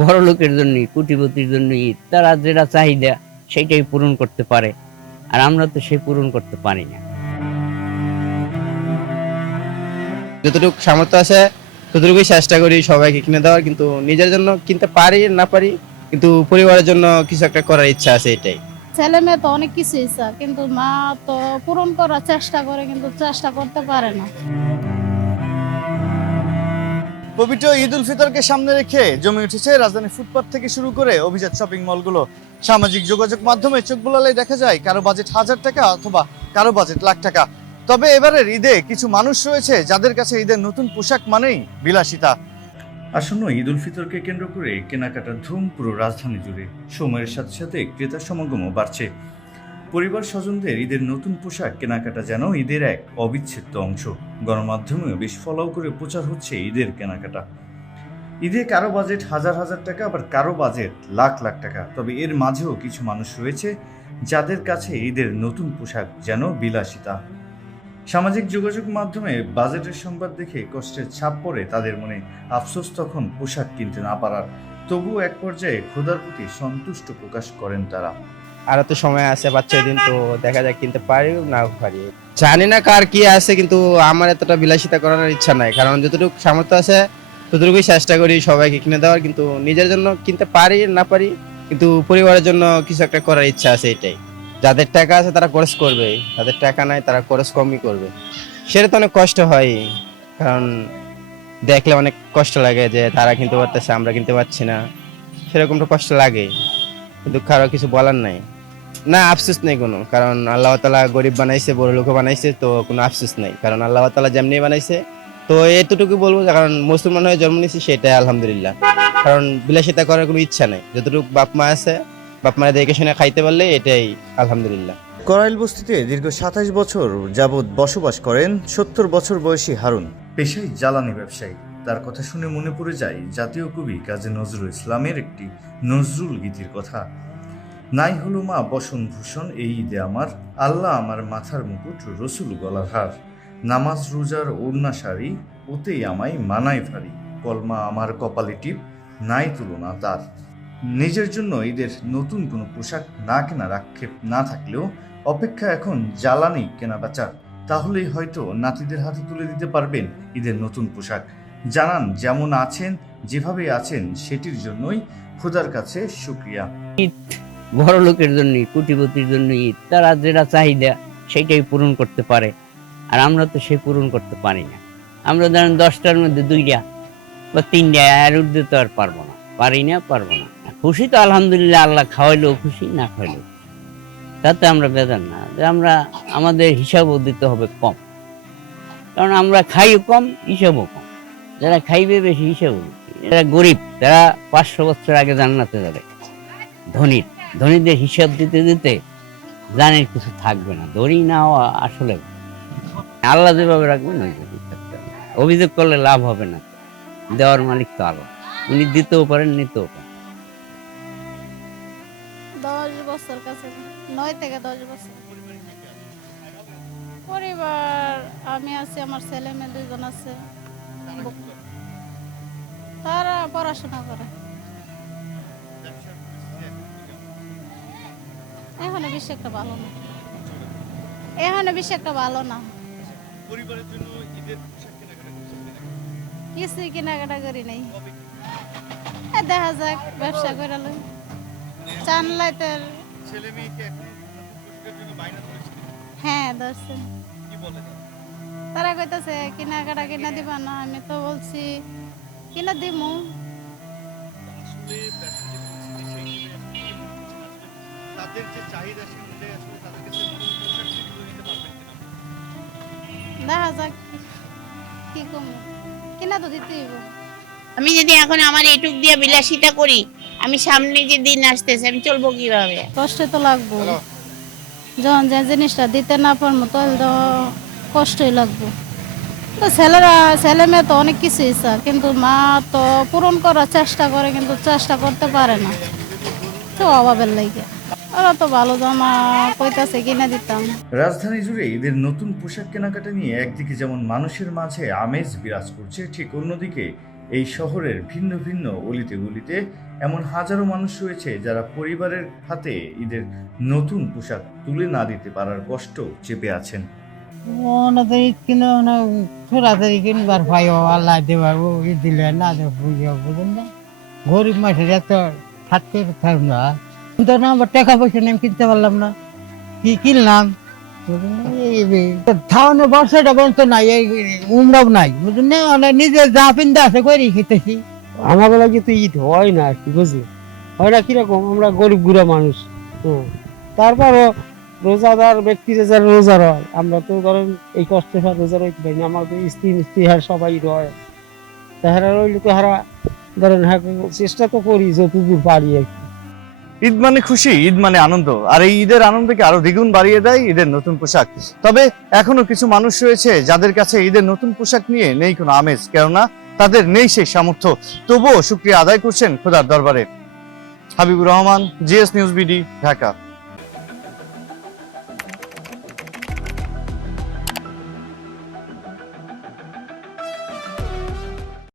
বড় লোকের জন্য কোটিপতির জন্য ঈদ তারা যেটা চাহিদা সেটাই পূরণ করতে পারে। আর আমরা তো সে পূরণ করতে পারি না। যতটুকু সামর্থ্য আছে ততটুকুই চেষ্টা করি সবাইকে কিনে দেওয়ার। কিন্তু নিজের জন্য কিনতে পারি না পারি কিন্তু পরিবারের জন্য কিছু একটা করার ইচ্ছা আছে এটাই। ছেলে মেয়ে তো অনেক কিছু ইচ্ছা কিন্তু মা তো পূরণ করার চেষ্টা করে কিন্তু চেষ্টা করতে পারে না। পবিত্র ঈদ উল ফিতরকে সামনে রেখে জমে উঠেছে রাজধানী ফুটপাথ থেকে শুরু করে অভিজাত শপিং মলগুলো। সামাজিক যোগাযোগ মাধ্যমে চোখ বোলালে দেখা যায় কারও বাজেট হাজার টাকা অথবা কারও বাজেট লাখ টাকা। তবে এবারের ঈদে কিছু মানুষ রয়েছে যাদের কাছে ঈদের নতুন পোশাক মানেই বিলাসিতা। আসন্ন ঈদ উল ফিতরকে কেন্দ্র করে কেনাকাটার ধুম পুরো রাজধানী জুড়ে। সময়ের সাথে সাথে ক্রেতার সমাগমও বাড়ছে। পরিবার স্বজনদের ঈদের নতুন পোশাক কেনাকাটা যেন ঈদের এক অবিচ্ছেদ্য অংশ। গণমাধ্যমেও বেশ ফলাও করে প্রচার হচ্ছে ঈদের কেনাকাটা। ঈদে কারও বাজেট হাজার হাজার টাকা, আবার কারও বাজেট লাখ লাখ টাকা। তবে এর মাঝেও কিছু মানুষ রয়েছে যাদের কাছে ঈদের নতুন পোশাক যেন বিলাসিতা। সামাজিক যোগাযোগ মাধ্যমে বাজেটের সংবাদ দেখে কষ্টের ছাপ পড়ে তাদের মনে আফসোস তখন পোশাক কিনতে না পারার। তবুও এক পর্যায়ে খোদার প্রতি সন্তুষ্ট প্রকাশ করেন তারা। আর তো সময় আছে বাচ্চা দিন তো দেখা যায় কিনতে পারি না পারি। জানি না কার কি আছে, কিন্তু আমার এতটা বিলাসিতা করার ইচ্ছা নাই। কারণ যতটুকু সামর্থ্য আছে, ততটুকুই চেষ্টা করি সবাইকে কিনে দেওয়ার, কিন্তু নিজের জন্য কিনতে পারি না পারি, কিন্তু পরিবারের জন্য কিছু একটা করার ইচ্ছা আছে এটাই। যাদের টাকা আছে তারা খরচ করবে, যাদের টাকা নাই তারা খরচ কমই করবে। সেটা তো অনেক কষ্ট হয়, কারণ দেখলে অনেক কষ্ট লাগে যে তারা কিনতে পারতেছে, আমরা কিনতে পারছি না। সেরকম তো কষ্ট লাগে। কিন্তু কারও কিছু বলার নাই। না আফসোস নেই কোনো কারণ আল্লাহ তালা গরিব বানাইছে বড় লোকও বানাইছে তো কোনো আফসোস নেই। কারণ আল্লাহ তালা যেমনি বানাইছে তো এতটুকু বলব কারণ মুসলমান হয়ে জন্ম নিয়েছি সেটাই আলহামদুলিল্লাহ। কারণ বিলাসিতা করার কোনো ইচ্ছা নেই। যতটুকু বাপ মা আছে বাপ মায়ের দেখে শুনে খাইতে পারলে এটাই আলহামদুলিল্লাহ। করাইল বস্তিতে দীর্ঘ সাতাশ বছর যাবৎ বসবাস করেন সত্তর বছর বয়সী হারুন। পেশায় জ্বালানি ব্যবসায়ী। তার কথা শুনে মনে পড়ে যায় জাতীয় কবি কাজী নজরুল ইসলামের একটি নজরুল গীতির কথা। নাই হলো মা বসন ভূষণ, এই ঈদে আমার, আল্লাহ আমার মাথার মুকুট, রসুল গলার হার। নামাজ, রোজার ওড়না শাড়ি, ওতেই আমায় মানায় ভারী। কলমা আমার কপালে টিপ, নাই তুলনা তার। নিজের জন্য ঈদের নতুন কোনো পোশাক না কেনার আক্ষেপ না থাকলেও অপেক্ষা এখন জ্বালানি কেনা বেচার। তাহলেই হয়তো নাতিদের হাতে তুলে দিতে পারবেন ঈদের নতুন পোশাক। জানান যেমন আছেন, যেভাবে আছেন, সেটির জন্যই খোদার কাছে শুক্রিয়া। বড় লোকের জন্য কোটিপতির জন্য ঈদ, তারা যেটা চাহিদা সেটাই পূরণ করতে পারে। আর আমরা তো সে পূরণ করতে পারি না। আমরা ধরেন দশটার মধ্যে দুইটা বা তিনটা, আর উঠতে তো আর পারব না। পারি না, পারব না। খুশি তো আলহামদুলিল্লাহ, আল্লাহ খাওয়াইলেও খুশি, না খাওয়াইলেও তাতে আমরা বেজার না। যে আমরা, আমাদের হিসাবও দিতে হবে কম। কারণ আমরা খাইও কম, হিসাবও কম। যারা খাইবে বেশি হিসাবও বেশি যারা গরিব তারা পাঁচশো বছর আগে জান্নাতে যাবে। ধনীর, ধনীদের হিসাব দিতে দিতে জানের কিছু থাকবে না। ধনী না আসলে আল্লাহ যেভাবে রাখবেন অভিযোগ করলে লাভ হবে না। দেওয়ার মালিক তো আল্লাহ। উনি দিতেও পারেন, নিতেও পারেন। পরিবার, আমি আছি, আমার ছেলে মেয়ে দুজন আছে। তারা পড়াশোনা করে। এখন বেশি একটা ভালো না। এখন বেশি একটা ভালো না। পরিবারের জন্য ঈদের পোশাক কেনাকাটা করি নাই। দেখা যাক ব্যবসা করে লই। চানলাইতের ছেলে মেয়েকে হ্যাঁ ধরছে। কি বলে তারা কইতাছে কেনাকাটা কিনা দিবা না আমি তো বলছি কিনা দিমু। তাদের যে চাহিদা আসলে তাদের কাছে কিনা দেখা যাক কি- কমু। কিনা তো দিতেই আমি যদি এখন আমার এটুক দিয়ে বিলাসিতা করি আমি সামনে যে দিন আসতেছে আমি চলবো কীভাবে? কষ্ট তো লাগবো। যখন যে জিনিসটা দিতে না পারব তাহলে তো কষ্টই লাগবে। তো ছেলেরা, ছেলে তো অনেক কিছুই ইচ্ছা কিন্তু মা তো পূরণ করার চেষ্টা করে, কিন্তু চেষ্টা করতে পারে না। তো অভাবের লাগে। ওরা তো ভালো জামা কইতাছে কিনে দিতাম। রাজধানী জুড়ে ঈদের নতুন পোশাক কেনাকাটা নিয়ে একদিকে যেমন মানুষের মাঝে আমেজ বিরাজ করছে, ঠিক অন্যদিকে এই শহরের ভিন্ন ভিন্ন অলিতে গলিতে এমন হাজারো মানুষ রয়েছে যারা পরিবারের হাতে ঈদের নতুন পোশাক তুলে না দিতে পারার কষ্ট চেপে আছেন। না গরিব এত থাকতে থাকব না। না, আমার টাকা পয়সা কিনতে পারলাম না। কি কিনলাম? বর্ষাটা নাই, এই উমরাও নাই না? ওনা নিজে যা পিন্দা আছে করে খেতেছি। আমার বেলা কিন্তু ঈদ হয় না আর কি, বুঝলি? হয় না কীরকম, আমরা গরিব গুড়া মানুষ। তো তারপরও রোজাদার ব্যক্তিরা যারা রোজা রয়, আমরা তো ধরেন এই কষ্টে হার রোজা রইতে পারি আমাদের স্ত্রী স্ত্রী হার সবাই রয়। তাহারা রইলে তো হারা, ধরেন হ্যাঁ চেষ্টা তো করি যতদূর পারি আর ঈদ মানে খুশি, ঈদ মানে আনন্দ। আর এই ঈদের আনন্দকে আরও দ্বিগুণ বাড়িয়ে দেয় ঈদের নতুন পোশাক। তবে এখনও কিছু মানুষ রয়েছে যাদের কাছে ঈদের নতুন পোশাক নিয়ে নেই কোনো আমেজ, কেননা তাদের নেই সেই সামর্থ্য। তবুও শুক্রিয়া আদায় করছেন খোদার দরবারে। Habibur Rahman, G S news BD, Dhaka.